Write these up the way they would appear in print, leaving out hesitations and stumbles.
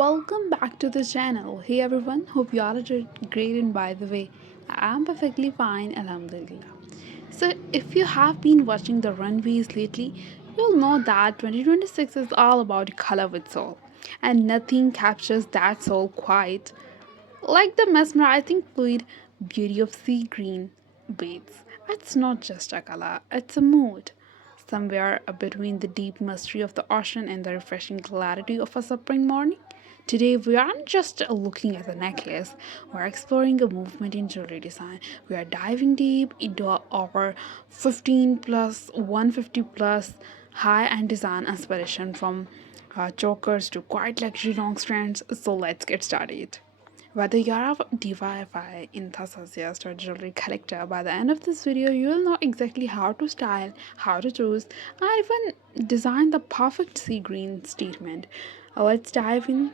welcome back to the channel. Hey everyone, hope you all are doing great, and by the way, I'm perfectly fine, alhamdulillah. So, if you have been watching the runways lately, you'll know that 2026 is all about color with soul, and nothing captures that soul quite like the mesmerizing fluid beauty of sea green beads. It's not just a color, it's a mood. Somewhere between the deep mystery of the ocean and the refreshing clarity of a spring morning. Today, we aren't just looking at the necklace, we're exploring a movement in jewelry design. We are diving deep into our 15 plus, 150 plus high end design inspiration from chokers to quite luxury long strands. So, let's get started. Whether you're a DIY enthusiast or jewelry collector, by the end of this video, you will know exactly how to style, how to choose, and even design the perfect sea green statement. Let's dive in.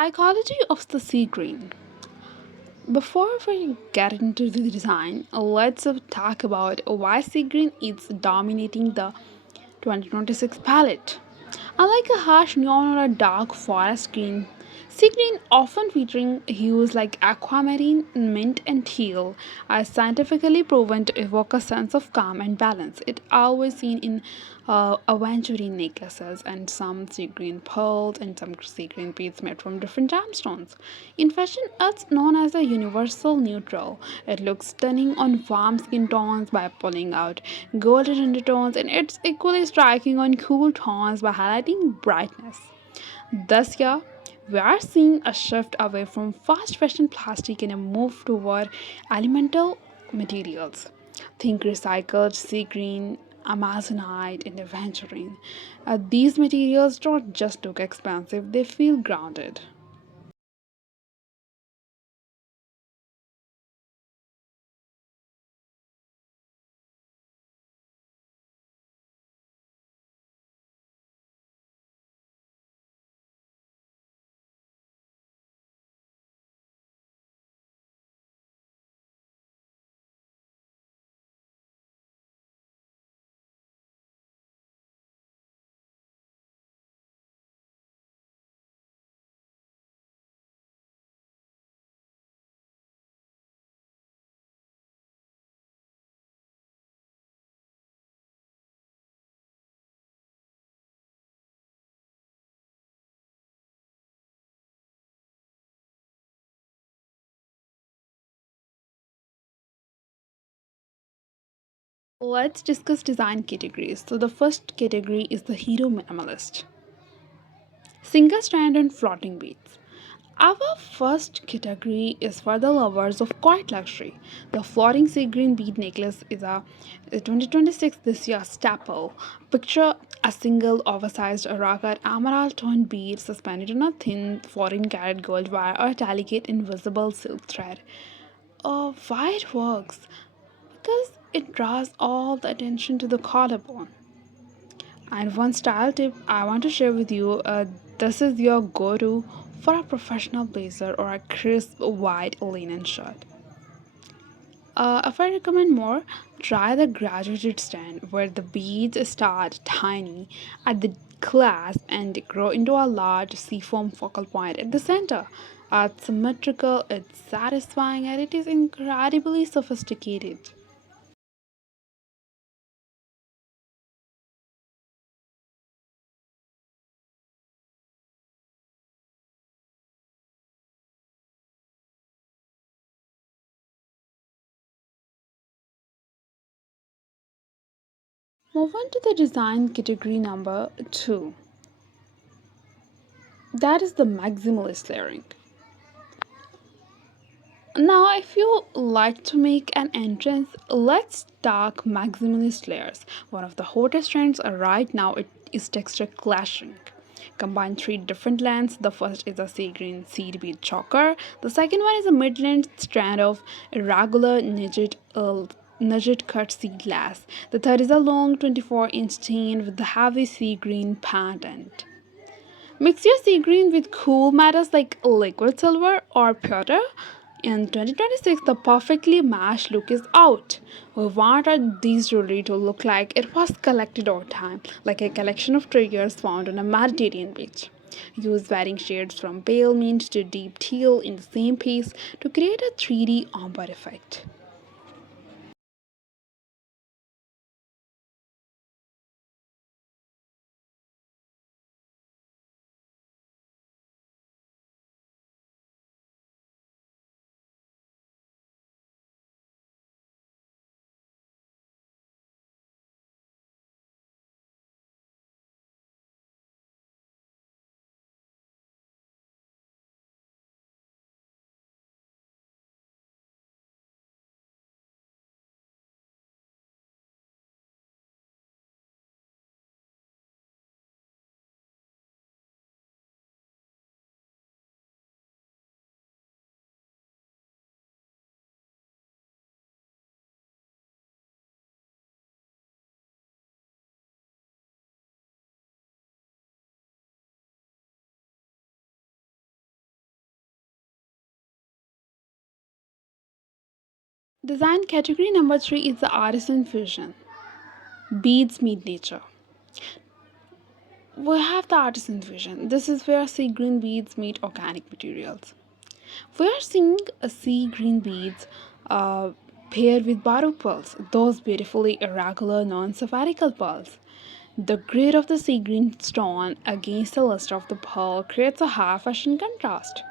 Psychology of the sea green. Before we get into the design, let's talk about why sea green is dominating the 2026 palette. Unlike a harsh neon or a dark forest green, sea green, often featuring hues like aquamarine, mint, and teal, are scientifically proven to evoke a sense of calm and balance. It always seen in aventurine necklaces and some sea green pearls and some sea green beads made from different gemstones. In fashion, it's known as a universal neutral. It looks stunning on warm skin tones by pulling out golden undertones, and it's equally striking on cool tones by highlighting brightness. This year, we are seeing a shift away from fast fashion plastic and a move toward elemental materials. Think recycled sea green, amazonite, and aventurine. These materials don't just look expensive, they feel grounded. Let's discuss design categories. So, the first category is the hero minimalist. Single strand and floating beads. Our first category is for the lovers of quiet luxury. The floating sea green bead necklace is a 2026 this year staple. Picture a single oversized rocket emerald tone bead suspended on a thin 14 karat gold wire or delicate invisible silk thread. Why it works? Because it draws all the attention to the collarbone. And one style tip I want to share with you, this is your go to for a professional blazer or a crisp white linen shirt. If I recommend more, try the graduated stand where the beads start tiny at the clasp and grow into a large seafoam focal point at the center. It's symmetrical, it's satisfying, and it is incredibly sophisticated. Move on to the design category number 2. That is the maximalist layering. Now, if you like to make an entrance, let's talk maximalist layers. One of the hottest trends right now is texture clashing. Combine three different lengths. The first is a sea green seed bead choker. The second one is a mid-length strand of irregular nugget cut seed glass. The third is a long 24-inch chain with the heavy sea green pendant. Mix your sea green with cool metals like liquid silver or pewter. In 2026, the perfectly matched look is out. We wanted this jewelry to look like it was collected over time, like a collection of triggers found on a Mediterranean beach. Use varying shades from pale mint to deep teal in the same piece to create a 3D ombre effect. Design category number 3 is the Artisan Fusion. Beads meet nature. We have the Artisan Fusion. This is where sea green beads meet organic materials. We are seeing a sea green beads uh, paired with baroque pearls, those beautifully irregular, non-spherical pearls. The grade of the sea green stone against the luster of the pearl creates a half-fashion contrast.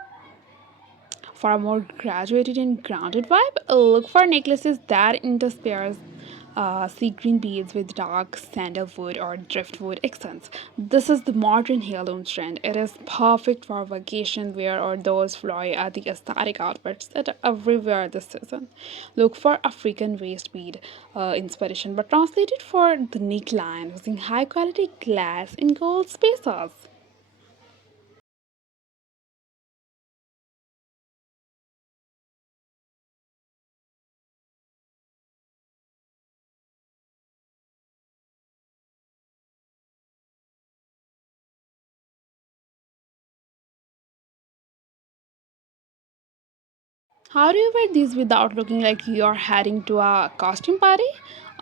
For a more graduated and grounded vibe, look for necklaces that intersperse sea green beads with dark sandalwood or driftwood accents. This is the modern heirloom trend. It is perfect for vacation wear or those fly at the aesthetic outfits that are everywhere this season. Look for African waist bead inspiration, but translated for the neckline using high quality glass in gold spaces. How do you wear these without looking like you're heading to a costume party?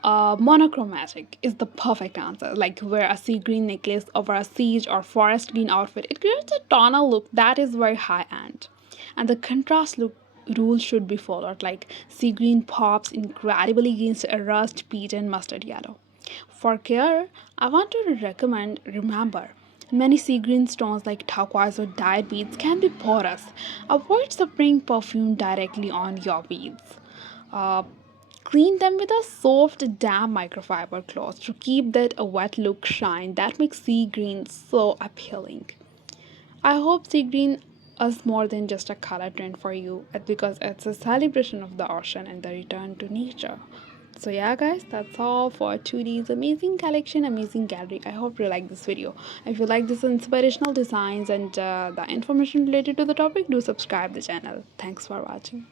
Monochromatic is the perfect answer. Like wear a sea green necklace over a siege or forest green outfit. It creates a tonal look that is very high end. And the contrast look rule should be followed. Like sea green pops incredibly against a rust, peach, and mustard yellow. For care, I want to recommend remember many sea green stones like turquoise or dyed beads can be porous. Avoid spraying perfume directly on your beads. Uh, Clean them with a soft, damp microfiber cloth to keep that a wet look shine that makes sea green so appealing. I hope sea green is more than just a color trend for you because it's a celebration of the ocean and the return to nature. So yeah guys, that's all for today's amazing collection, amazing gallery. I hope you like this video. If you like this inspirational designs and the information related to the topic, do subscribe the channel. Thanks for watching.